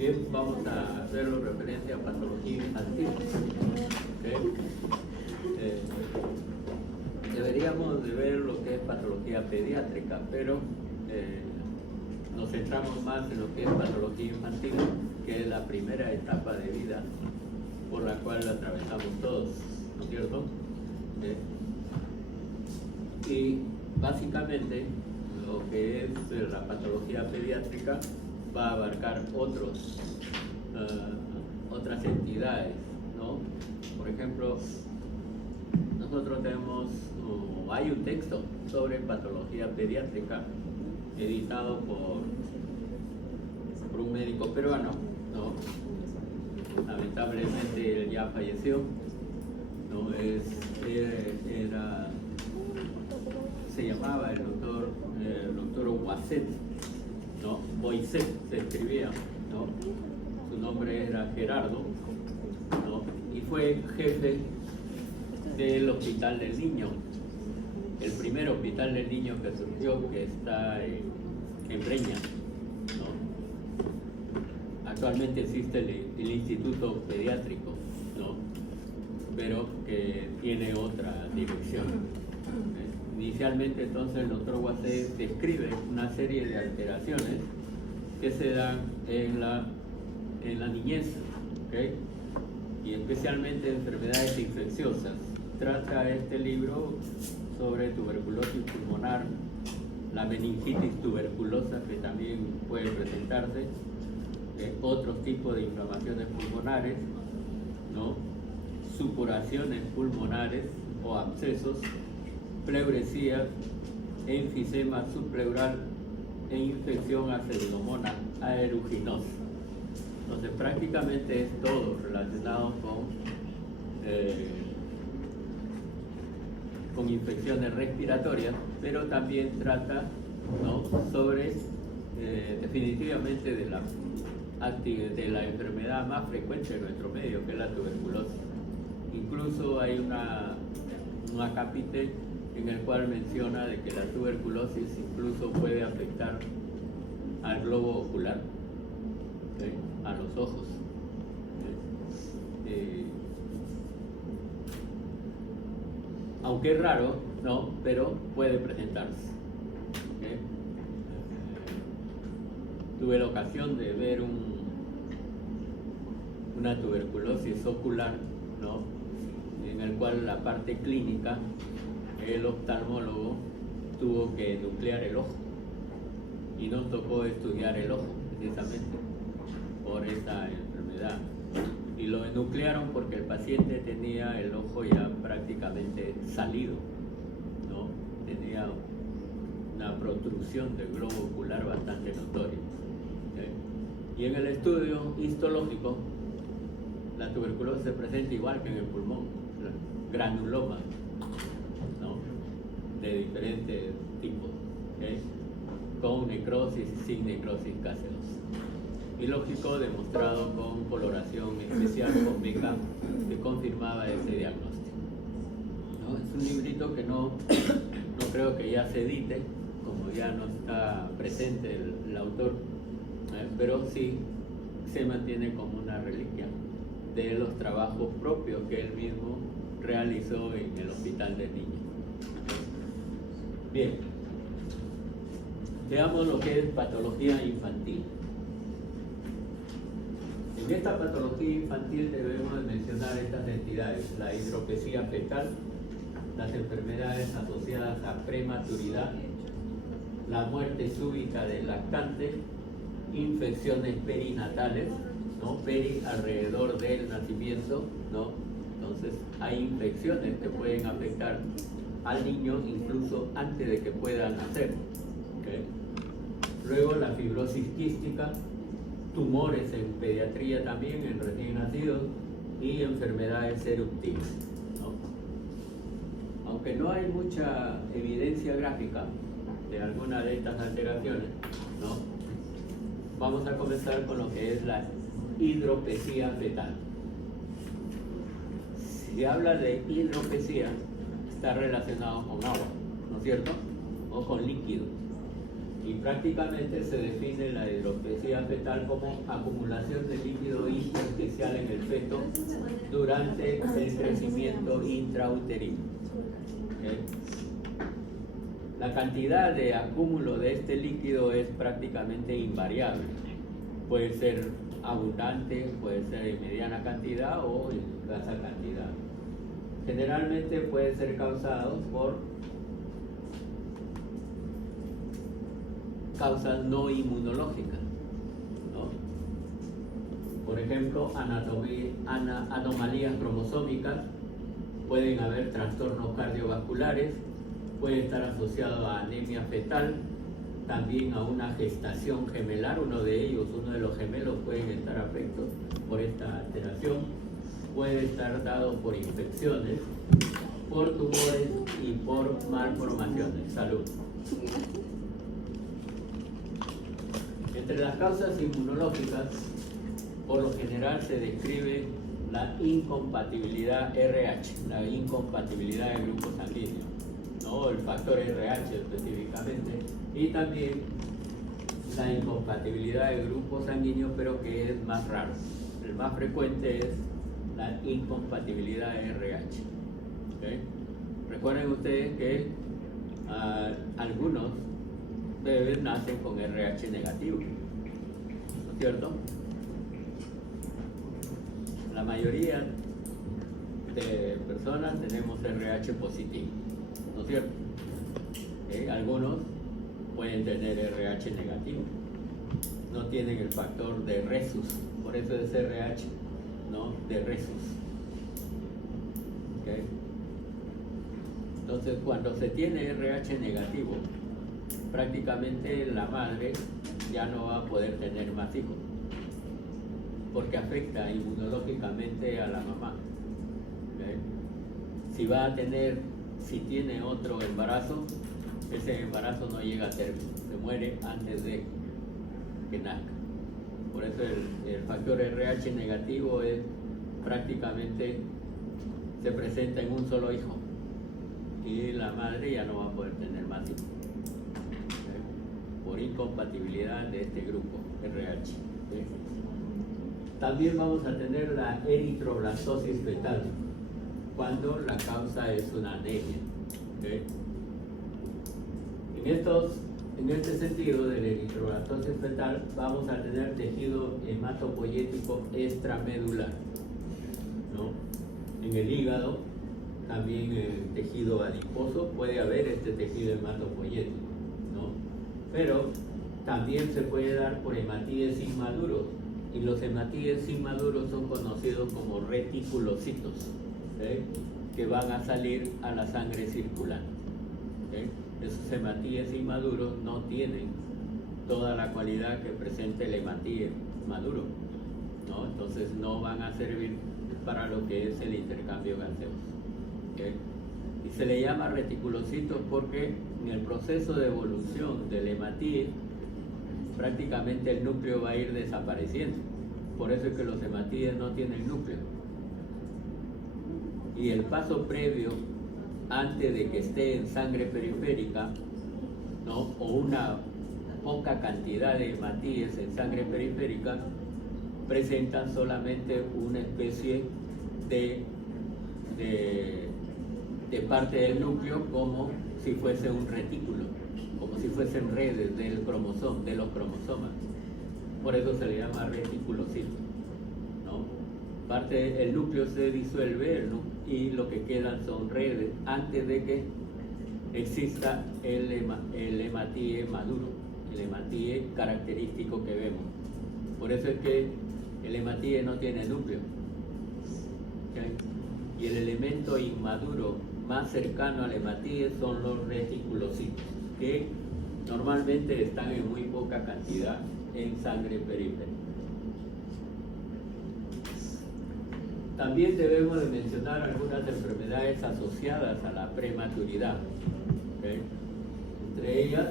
Bien, vamos a hacerlo referente a patología infantil. ¿Okay? Deberíamos de ver lo que es patología pediátrica, pero nos centramos más en lo que es patología infantil, que es la primera etapa de vida por la cual la atravesamos todos, ¿no es cierto? Y básicamente lo que es la patología pediátrica va a abarcar otras entidades, ¿no? Por ejemplo, nosotros hay un texto sobre patología pediátrica editado por un médico peruano, ¿no? Lamentablemente él ya falleció, ¿no? Se llamaba el doctor Boisset, ¿no? Boisset se escribía, ¿no? Su nombre era Gerardo, ¿no? Y fue jefe del Hospital del Niño, el primer hospital del niño que surgió, que está en Breña, ¿no? Actualmente existe el Instituto Pediátrico, ¿no? Pero que tiene otra dirección. Inicialmente, entonces, el doctor Boisset describe una serie de alteraciones que se dan en la niñez, ¿okay? Y especialmente enfermedades infecciosas. Trata este libro sobre tuberculosis pulmonar, la meningitis tuberculosa, que también puede presentarse, otros tipos de inflamaciones pulmonares, ¿no? Supuraciones pulmonares o abscesos, pleuresía, enfisema subpleural e infección a Pseudomonas aeruginosa. Entonces prácticamente es todo relacionado con infecciones respiratorias, pero también trata, ¿no? sobre definitivamente de la enfermedad más frecuente en nuestro medio, que es la tuberculosis. Incluso hay un acápite en el cual menciona de que la tuberculosis incluso puede afectar al globo ocular, ¿okay? A los ojos. Aunque es raro, ¿no? Pero puede presentarse. ¿Okay? Tuve la ocasión de ver una tuberculosis ocular, ¿no? En el cual la parte clínica, el oftalmólogo tuvo que nuclear el ojo y nos tocó estudiar el ojo precisamente por esa enfermedad, y lo nuclearon porque el paciente tenía el ojo ya prácticamente salido, ¿no? Tenía una protrusión del globo ocular bastante notoria, ¿okay? Y en el estudio histológico la tuberculosis se presenta igual que en el pulmón, granuloma, ¿no? De diferentes tipos, ¿okay? Con necrosis y sin necrosis caseosa. Y lógico, demostrado con coloración especial con beca que confirmaba ese diagnóstico, ¿no? Es un librito que no creo que ya se edite, como ya no está presente el autor, pero sí se mantiene como una reliquia de los trabajos propios que él mismo realizó en el Hospital del Niño. Bien, veamos lo que es patología infantil. En esta patología infantil debemos mencionar estas entidades: la hidropesía fetal, las enfermedades asociadas a prematuridad, la muerte súbita del lactante, infecciones perinatales, ¿no? Peri alrededor del nacimiento, ¿no? Entonces hay infecciones que pueden afectar al niño incluso antes de que pueda nacer, ¿okay? Luego la fibrosis quística, tumores en pediatría también, en recién nacidos, y enfermedades eruptivas, ¿no? Aunque no hay mucha evidencia gráfica de alguna de estas alteraciones, ¿no? Vamos a comenzar con lo que es la hidropesía fetal. Si habla de hidropesía, está relacionado con agua, ¿no es cierto? O con líquido. Y prácticamente se define la hidropesía fetal como acumulación de líquido intersticial en el feto durante el crecimiento intrauterino. La cantidad de acúmulo de este líquido es prácticamente invariable. Puede ser abundante, puede ser en mediana cantidad o en escasa cantidad. Generalmente puede ser causado por causas no inmunológicas, ¿no? Por ejemplo, anomalías cromosómicas, pueden haber trastornos cardiovasculares, puede estar asociado a anemia fetal, también a una gestación gemelar. Uno de los gemelos pueden estar afectados por esta alteración, puede estar dado por infecciones, por tumores y por malformaciones. Salud. Entre las causas inmunológicas, por lo general se describe la incompatibilidad RH, la incompatibilidad de grupo sanguíneo, ¿no? El factor RH específicamente, y también la incompatibilidad de grupo sanguíneo, pero que es más raro. El más frecuente es la incompatibilidad de RH. ¿Okay? Recuerden ustedes que algunos bebés nacen con RH negativo, ¿no es cierto? La mayoría de personas tenemos RH positivo, ¿no es cierto? Algunos pueden tener RH negativo, no tienen el factor de Rhesus, por eso es RH, ¿no? De Rhesus. ¿Okay? Entonces, cuando se tiene RH negativo, prácticamente la madre ya no va a poder tener más hijos, porque afecta inmunológicamente a la mamá. ¿Okay? Si tiene otro embarazo, ese embarazo no llega a término, se muere antes de que nazca. Por eso el factor RH negativo es prácticamente se presenta en un solo hijo y la madre ya no va a poder tener más hijos, ¿okay? Por incompatibilidad de este grupo RH. ¿Okay? También vamos a tener la eritroblastosis fetal, cuando la causa es una anemia. ¿Okay? En este sentido de la eritroblastosis fetal, vamos a tener tejido hematopoyético extramedular, ¿no? En el hígado, también el tejido adiposo, puede haber este tejido hematopoyético, ¿no? Pero también se puede dar por hematíes inmaduros, y los hematíes inmaduros son conocidos como reticulocitos, ¿okay? Que van a salir a la sangre circulante. ¿Okay? Esos hematíes inmaduros no tienen toda la cualidad que presenta el hematíe maduro, ¿no? Entonces no van a servir para lo que es el intercambio gaseoso. ¿Okay? Y se le llama reticulocitos porque en el proceso de evolución del hematíe prácticamente el núcleo va a ir desapareciendo. Por eso es que los hematíes no tienen núcleo. Y el paso previo, antes de que esté en sangre periférica, ¿no? O una poca cantidad de hematíes en sangre periférica, presentan solamente una especie de parte del núcleo, como si fuese un retículo, como si fuesen redes de los cromosomas. Por eso se le llama reticulocito, ¿no? El núcleo se disuelve y lo que quedan son redes antes de que exista el hematíe maduro, el hematíe característico que vemos. Por eso es que el hematíe no tiene núcleo. ¿Okay? Y el elemento inmaduro más cercano al hematíe son los reticulocitos, que normalmente están en muy poca cantidad en sangre periférica. También debemos de mencionar algunas enfermedades asociadas a la prematuridad. ¿Okay? Entre ellas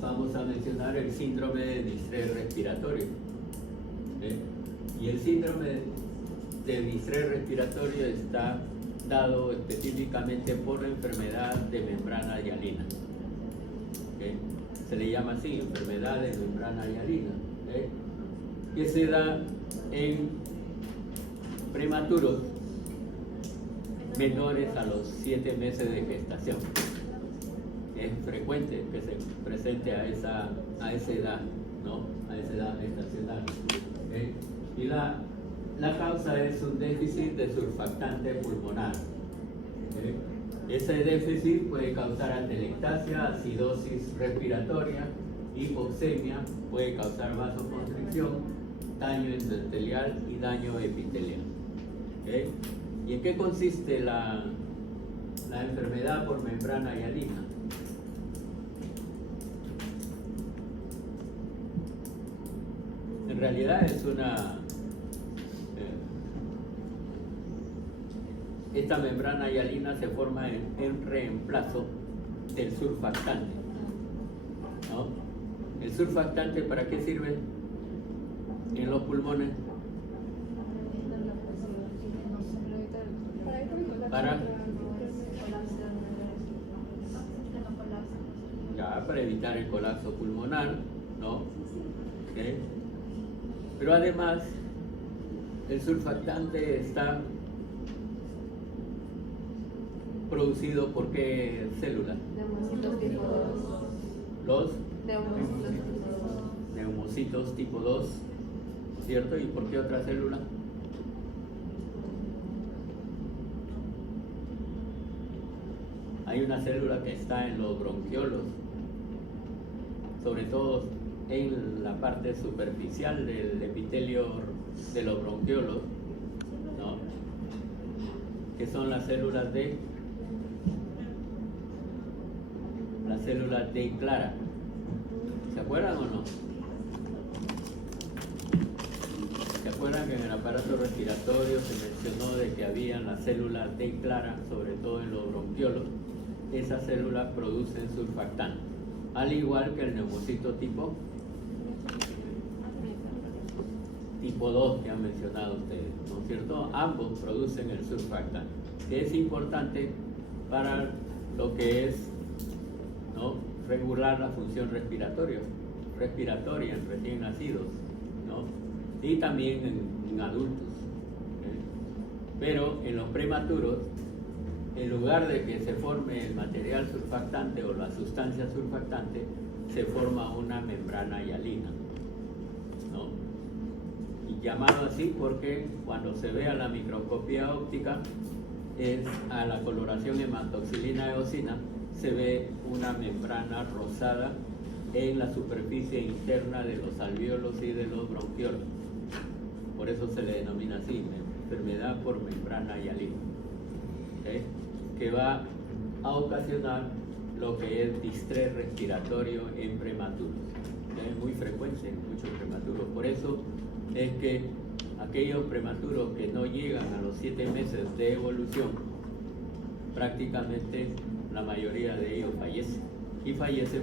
vamos a mencionar el síndrome de distrés respiratorio. ¿Okay? Y el síndrome de distrés respiratorio está dado específicamente por la enfermedad de membrana hialina. ¿Okay? se le llama así, enfermedad de membrana hialina, que se da en prematuros menores a los 7 meses de gestación. Es frecuente que se presente a esa edad, ¿no? A esa edad gestacional. Y la causa es un déficit de surfactante pulmonar. Ese déficit puede causar atelectasia, acidosis respiratoria, hipoxemia, puede causar vasoconstricción, daño endotelial y daño epitelial. ¿Y en qué consiste la enfermedad por membrana hialina? En realidad es esta membrana hialina se forma en reemplazo del surfactante, ¿no? ¿El surfactante para qué sirve en los pulmones? Para evitar el colapso pulmonar, ¿no? Pero además el surfactante está producido por qué células? Los neumocitos tipo 2, ¿cierto? ¿Y por qué otra célula? Hay una célula que está en los bronquiolos, sobre todo en la parte superficial del epitelio de los bronquiolos, ¿no? Que son las células D clara. ¿Se acuerdan o no? ¿Se acuerdan que en el aparato respiratorio se mencionó de que había las células D clara, sobre todo en los bronquiolos? Esas células producen surfactante, al igual que el neumocito tipo 2 que han mencionado ustedes, ¿no es cierto? Ambos producen el surfactante, que es importante para lo que es, ¿no?, regular la función respiratoria en recién nacidos, ¿no? Y también en adultos. Pero en los prematuros, en lugar de que se forme el material surfactante o la sustancia surfactante, se forma una membrana hialina, ¿no? Y llamado así porque cuando se ve a la microscopía óptica, a la coloración hematoxilina eosina, se ve una membrana rosada en la superficie interna de los alvéolos y de los bronquiolos. Por eso se le denomina así, enfermedad por membrana hialina, que va a ocasionar lo que es distrés respiratorio en prematuros. Es muy frecuente en muchos prematuros. Por eso es que aquellos prematuros que no llegan a los 7 meses de evolución, prácticamente la mayoría de ellos fallecen, y fallecen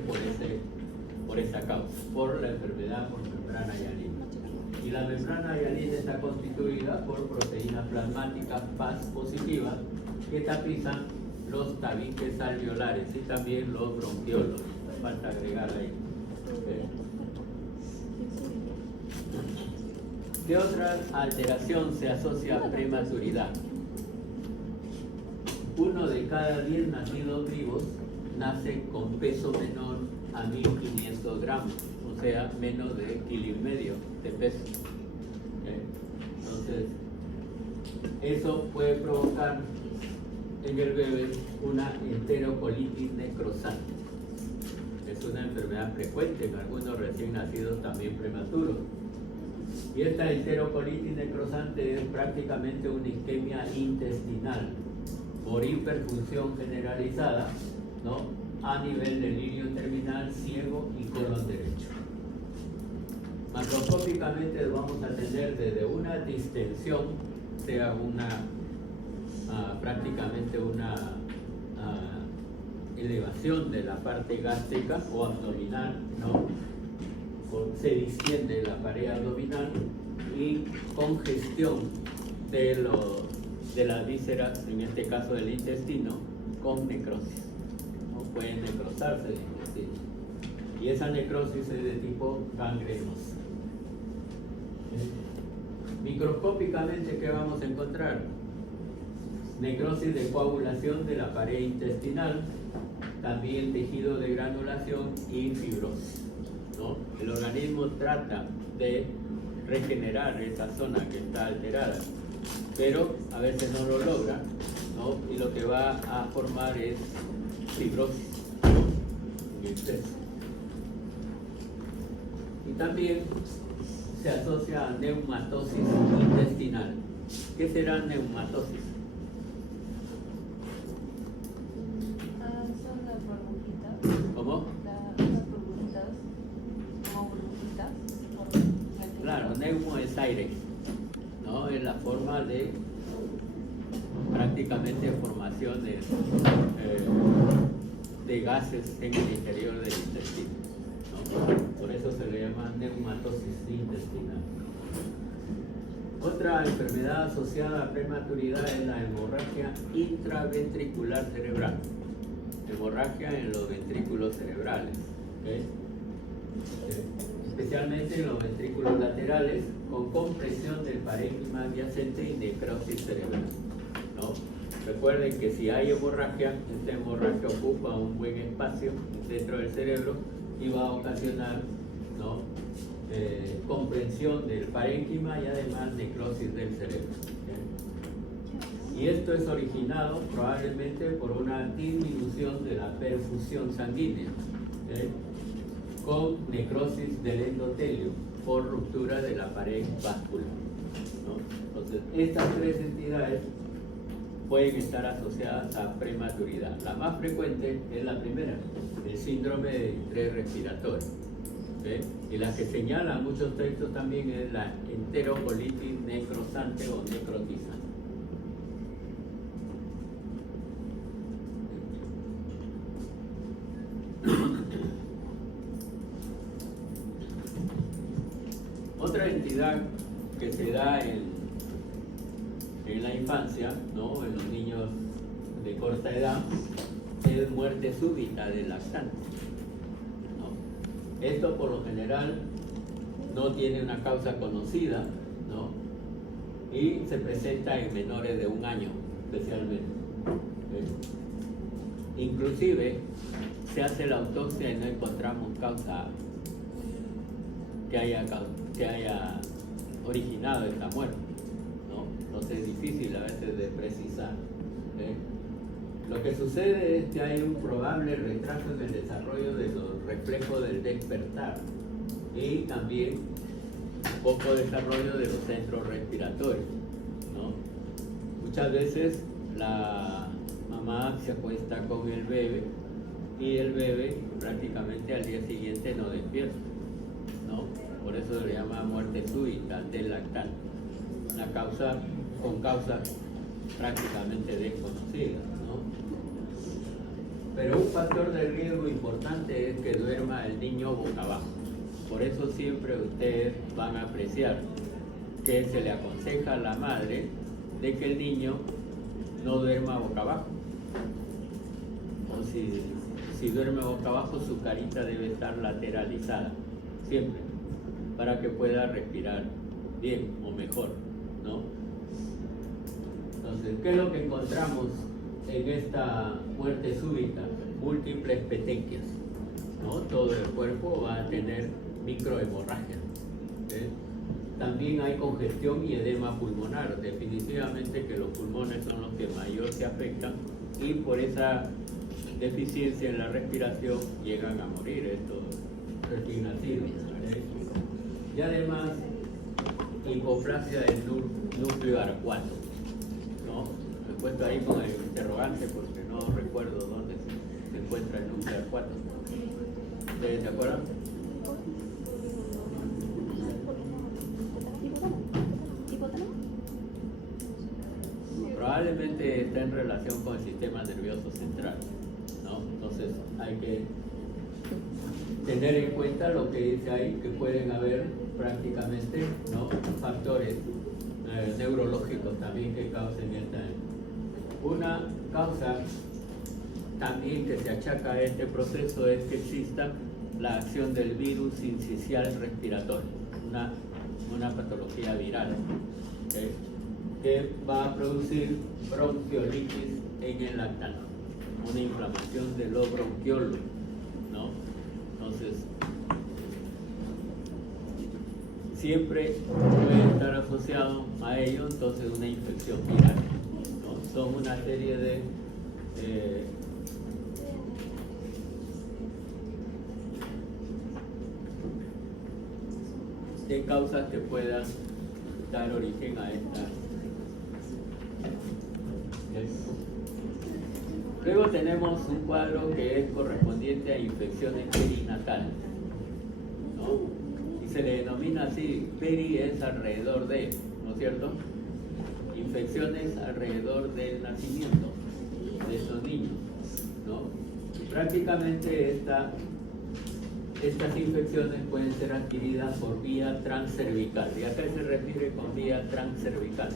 por esa causa, por la enfermedad por membrana hialina. Y la membrana hialina está constituida por proteínas plasmáticas Pas positivas que tapizan los tabiques alveolares y también los bronquiolos. Falta agregar ahí. ¿Qué otra alteración se asocia a prematuridad? 1 de cada 10 nacidos vivos nace con peso menor a 1500 gramos, o sea, menos de 1,5 kilos de peso. Entonces, eso puede provocar en el bebé una enterocolitis necrosante. Es una enfermedad frecuente en algunos recién nacidos también prematuros. Y esta enterocolitis necrosante es prácticamente una isquemia intestinal por hiperfunción generalizada, ¿no?, a nivel del lirio terminal, ciego y colon derecho. Macroscópicamente vamos a tener desde una distensión, sea prácticamente una elevación de la parte gástrica o abdominal, ¿no? Se distiende la pared abdominal y congestión de las vísceras, en este caso del intestino, con necrosis. No pueden necrosarse el intestino. Y esa necrosis es de tipo gangrenoso. Microscópicamente, ¿qué vamos a encontrar? Necrosis de coagulación de la pared intestinal, también tejido de granulación y fibrosis, ¿no? El organismo trata de regenerar esa zona que está alterada, pero a veces no lo logra, ¿no? Y lo que va a formar es fibrosis en exceso. Y también se asocia a neumatosis intestinal. ¿Qué será neumatosis? Son las burbujitas. ¿Cómo? Las burbujitas, como burbujitas. Claro, neumo es aire, ¿no? Es la forma de prácticamente formación de gases en el interior del intestino, ¿no? Por eso se le llama neumatosis intestinal. Otra enfermedad asociada a prematuridad es la hemorragia intraventricular cerebral. Hemorragia en los ventrículos cerebrales, ¿okay? Especialmente en los ventrículos laterales, con compresión del parénquima adyacente y necrosis cerebral, ¿no? Recuerden que si hay hemorragia, esta hemorragia ocupa un buen espacio dentro del cerebro y va a ocasionar, ¿no? Comprensión del parénquima y además necrosis del cerebro. ¿Okay? Y esto es originado probablemente por una disminución de la perfusión sanguínea, ¿okay? Con necrosis del endotelio por ruptura de la pared vascular, ¿no? Entonces, estas tres entidades pueden estar asociadas a prematuridad. La más frecuente es la primera, el síndrome de distrés respiratorio. ¿Okay? Y la que señala muchos textos también es la enterocolitis necrosante o necrotizante. Otra entidad que se da en la infancia, ¿no? En los niños de corta edad, es muerte súbita del lactante, ¿no? Esto por lo general no tiene una causa conocida, ¿no? Y se presenta en menores de 1 año especialmente. ¿Okay? Inclusive se hace la autopsia y no encontramos causa que haya originado esta muerte, ¿no? Entonces es difícil a veces de precisar. Lo que sucede es que hay un probable retraso en el desarrollo de los reflejos del despertar y también poco desarrollo de los centros respiratorios, ¿no? Muchas veces la mamá se acuesta con el bebé y el bebé prácticamente al día siguiente no despierta, ¿no? Por eso se le llama muerte súbita del lactante, con causas prácticamente desconocidas, ¿no? Pero un factor de riesgo importante es que duerma el niño boca abajo. Por eso siempre ustedes van a apreciar que se le aconseja a la madre de que el niño no duerma boca abajo. O si duerme boca abajo, su carita debe estar lateralizada, siempre, para que pueda respirar bien o mejor, ¿no? Entonces, ¿qué es lo que encontramos en esta muerte súbita? Múltiples petequias, ¿no? Todo el cuerpo va a tener microhemorragia, ¿okay? También hay congestión y edema pulmonar. Definitivamente que los pulmones son los que mayor se afectan y por esa deficiencia en la respiración llegan a morir estos recién nacidos, ¿okay? Y además hipoplasia del núcleo arcuato, ¿no? Me he puesto ahí con el interrogante porque no recuerdo dónde se encuentra el núcleo arcuato. ¿Ustedes se acuerdan? Probablemente está en relación con el sistema nervioso central, ¿no? Entonces hay que tener en cuenta lo que dice ahí, que pueden haber prácticamente, ¿no?, factores neurológicos también que causen esta. Una causa también que se achaca a este proceso es que exista la acción del virus sincicial respiratorio, una patología viral, que va a producir bronquiolitis en el lactante, una inflamación de los bronquiolos, ¿no? Entonces, siempre puede estar asociado a ello entonces una infección viral, ¿no? Son una serie de causas que puedan dar origen a esta. Luego tenemos un cuadro que es correspondiente a infecciones perinatales, ¿no? Y se le denomina así, peri es alrededor de, ¿no es cierto? Infecciones alrededor del nacimiento de estos niños, ¿no? Y prácticamente estas infecciones pueden ser adquiridas por vía transcervical. ¿Y a qué se refiere con vía transcervical?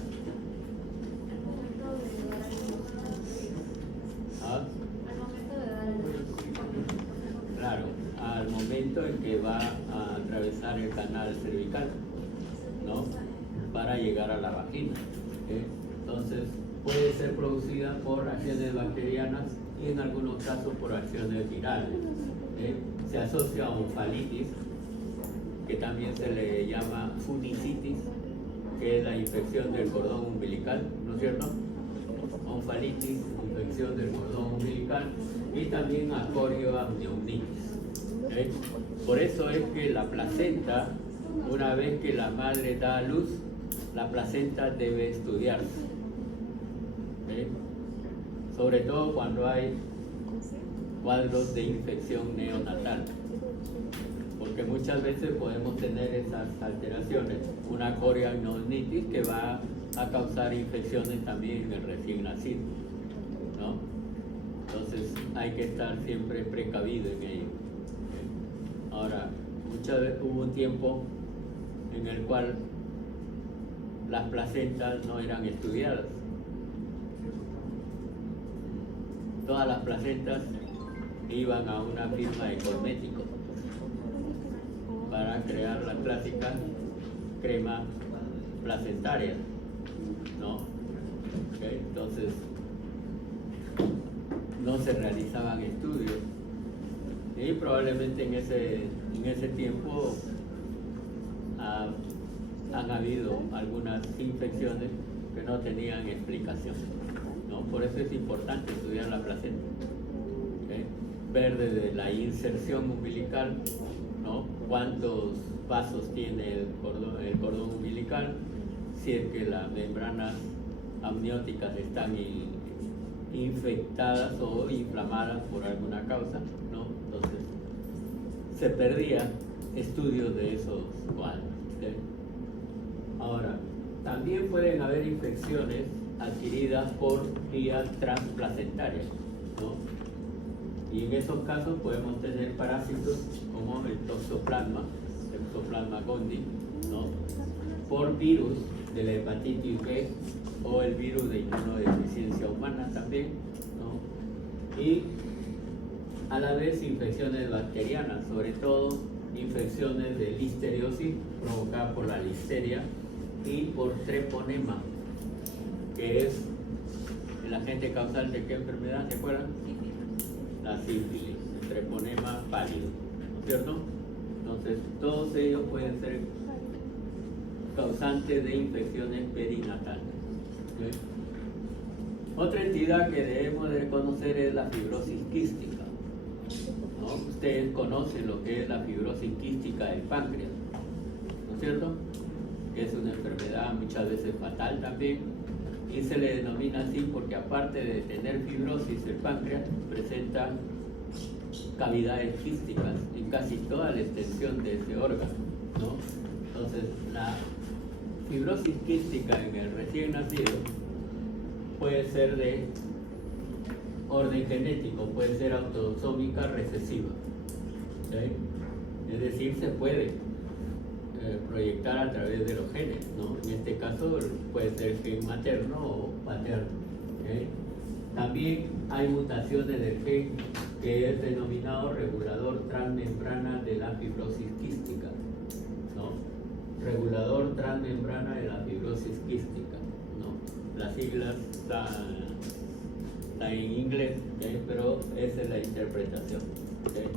Claro, al momento en que va a atravesar el canal cervical, ¿no? Para llegar a la vagina. Entonces, puede ser producida por acciones bacterianas y en algunos casos por acciones virales. Se asocia a onfalitis, que también se le llama funicitis, que es la infección del cordón umbilical, ¿no es cierto? Onfalitis, infección del cordón umbilical, y también a corioamnionitis. Por eso es que la placenta, una vez que la madre da a luz, la placenta debe estudiarse, sobre todo cuando hay cuadros de infección neonatal, porque muchas veces podemos tener esas alteraciones, una corioamnionitis que va a causar infecciones también en el recién nacido, ¿no? Entonces hay que estar siempre precavido en ello. Ahora, muchas veces hubo un tiempo en el cual las placentas no eran estudiadas. Todas las placentas iban a una firma de cosméticos para crear la clásica crema placentaria, ¿no? Entonces no se realizaban estudios y probablemente en ese tiempo han habido algunas infecciones que no tenían explicación, ¿no? Por eso es importante estudiar la placenta, ver desde la inserción umbilical, ¿no? Cuántos vasos tiene el cordón umbilical, si es que las membranas amnióticas están infectadas o inflamadas por alguna causa, ¿no? Entonces se perdía estudios de esos cuadros. Ahora, también pueden haber infecciones adquiridas por vía transplacentaria, ¿no? Y en esos casos podemos tener parásitos como el Toxoplasma gondii, ¿no? Por virus de la hepatitis B o el virus de inmunodeficiencia humana también, ¿no? Y a la vez infecciones bacterianas, sobre todo infecciones de listeriosis provocadas por la listeria y por treponema, que es el agente causal de qué enfermedad, ¿se acuerdan? La sífilis, el treponema pálido, ¿no es cierto? Entonces, todos ellos pueden ser causantes de infecciones perinatales. ¿Okay? Otra entidad que debemos de conocer es la fibrosis quística, ¿no? Ustedes conocen lo que es la fibrosis quística del páncreas, ¿no es cierto? Que es una enfermedad muchas veces fatal también, y se le denomina así porque aparte de tener fibrosis, el páncreas presenta cavidades quísticas en casi toda la extensión de ese órgano, ¿no? Entonces, la fibrosis quística en el recién nacido puede ser de orden genético, puede ser autosómica recesiva, ¿okay? Es decir, se puede proyectar a través de los genes, ¿no? En este caso puede ser gen materno o paterno, ¿okay? También hay mutaciones del gen que es denominado regulador transcripcional transmembrana de la fibrosis quística, ¿no? Regulador transmembrana de la fibrosis quística, ¿no? Las siglas están en inglés, ¿okay? Pero esa es la interpretación, ¿okay?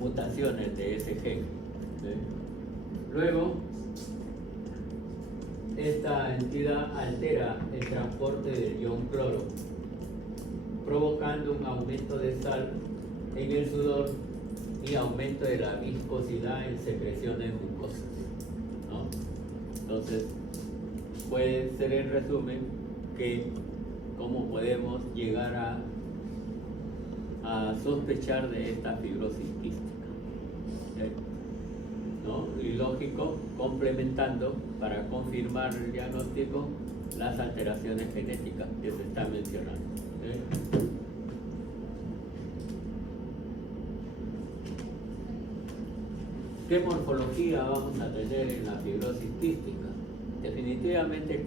Mutaciones de ese gen, ¿okay? Luego, esta entidad altera el transporte del ion cloro, provocando un aumento de sal en el sudor y aumento de la viscosidad en secreciones mucosas, ¿no? Entonces, puede ser en resumen que cómo podemos llegar a sospechar de esta fibrosis quística, ¿okay? ¿No? Y lógico, complementando para confirmar el diagnóstico las alteraciones genéticas que se están mencionando, ¿okay? ¿Qué morfología vamos a tener en la fibrosis quística? Definitivamente